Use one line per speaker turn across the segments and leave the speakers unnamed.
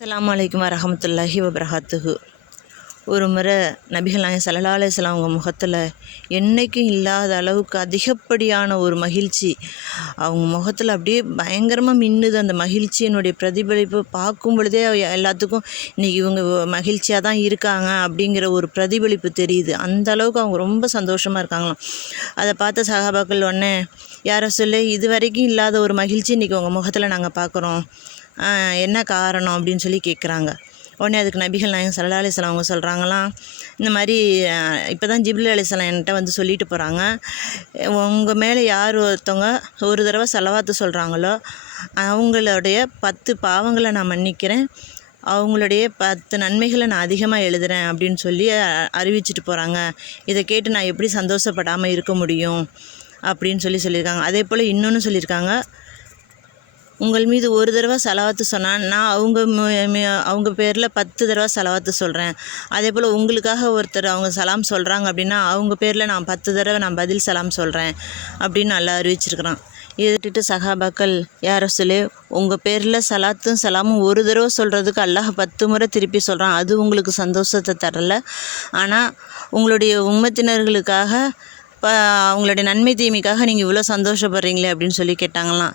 அஸ்ஸலாமு அலைக்கும் வரமத்துல்லாஹி வபரகாத்துகு ஒரு முறை நபிகள் நாயகம் சலாம் அவங்க முகத்தில் என்றைக்கும் இல்லாத அளவுக்கு அதிகப்படியான ஒரு மகிழ்ச்சி. அவங்க முகத்தில் அப்படியே பயங்கரமாக மின்னுது அந்த மகிழ்ச்சியினுடைய பிரதிபலிப்பு. பார்க்கும் பொழுதே எல்லாத்துக்கும் இன்றைக்கி இவங்க மகிழ்ச்சியாக தான் இருக்காங்க அப்படிங்கிற ஒரு பிரதிபலிப்பு தெரியுது. அந்த அளவுக்கு அவங்க ரொம்ப சந்தோஷமாக இருக்காங்களாம். அதை பார்த்த சகாபாக்கள் உடனே யாரை சொல்லு இது வரைக்கும் இல்லாத ஒரு மகிழ்ச்சி இன்றைக்கி உங்கள் முகத்தில் நாங்கள் பார்க்குறோம். என்ன காரணம் அப்படின்னு சொல்லி கேட்குறாங்க உடனே அதுக்கு நபிகள் நாயகம் சல்லா அலிஸ்லாம் அவங்க சொல்கிறாங்களாம் இந்த மாதிரி இப்போ தான் ஜிப்லி அலிஸ்லாம் என்கிட்ட வந்து சொல்லிட்டு போகிறாங்க உங்கள் மேலே யார் ஒருத்தவங்க ஒரு தடவை செலவாத்து சொல்கிறாங்களோ அவங்களுடைய பத்து பாவங்களை நான் மன்னிக்கிறேன் அவங்களுடைய பத்து நன்மைகளை நான் அதிகமாக எழுதுகிறேன் அப்படின்னு சொல்லி அறிவிச்சிட்டு போகிறாங்க இதை கேட்டு நான் எப்படி சந்தோஷப்படாமல் இருக்க முடியும் அப்படின்னு சொல்லி சொல்லியிருக்காங்க. அதே போல் இன்னொன்று சொல்லியிருக்காங்க உங்கள் மீது ஒரு தடவை செலவாத்து சொன்னால் நான் அவங்க அவங்க பேரில் பத்து தடவை செலவாத்து சொல்கிறேன் அதே போல் உங்களுக்காக ஒருத்தர் அவங்க சலாம் சொல்கிறாங்க அப்படின்னா அவங்க பேரில் நான் பத்து தடவை நான் பதில் சலாம் சொல்கிறேன் அப்படின்னு நல்லா அறிவிச்சிருக்கிறான். இதுட்டு சகாபாக்கள் யார சொல்லி உங்கள் பேரில் சலாத்தும் சலாமும் ஒரு தடவை சொல்கிறதுக்கு அல்லாஹ் பத்து முறை திருப்பி சொல்கிறான் அது உங்களுக்கு சந்தோஷத்தை தரல. ஆனால் உங்களுடைய உம்மத்தினர்களுக்காக அவங்களுடைய நன்மை தீமைக்காக நீங்கள் இவ்வளோ சந்தோஷப்படுறீங்களே அப்படின்னு சொல்லி கேட்டாங்களாம்.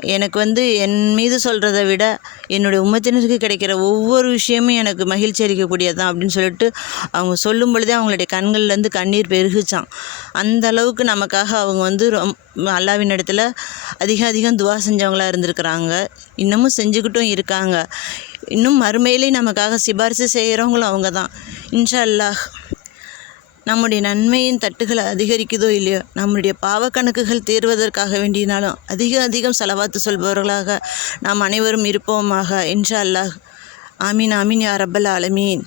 எனக்கு வந்து என் மீது சொல்கிறத விட என்னுடைய உம்மத்தினருக்கு கிடைக்கிற ஒவ்வொரு விஷயமும் எனக்கு மகிழ்ச்சி அளிக்கக்கூடியதான் அப்படின்னு சொல்லிட்டு அவங்க சொல்லும் பொழுதே அவங்களுடைய கண்கள்லேருந்து கண்ணீர் பெருகுச்சான் அந்த அளவுக்கு நமக்காக அவங்க வந்து ரொம் அல்லாவின் இடத்துல அதிக அதிகம் துவா செஞ்சவங்களா இருந்திருக்கிறாங்க. இன்னமும் செஞ்சுக்கிட்டும் இருக்காங்க. இன்னும் மறுமையிலே நமக்காக சிபாரிசு செய்கிறவங்களும் அவங்க தான் இன்ஷா அல்லாஹ். நம்முடைய நன்மையின் தட்டுகள் அதிகரிக்குதோ இல்லையோ நம்முடைய பாவக்கணக்குகள் தீர்வதற்காக வேண்டினாலும் அதிக அதிகம் செலவாத்து சொல்பவர்களாக நாம் அனைவரும் இருப்போமாக. இன்ஷா அல்லாஹ். ஆமீன் ஆமீன் யா ரப்பல் ஆலமீன்.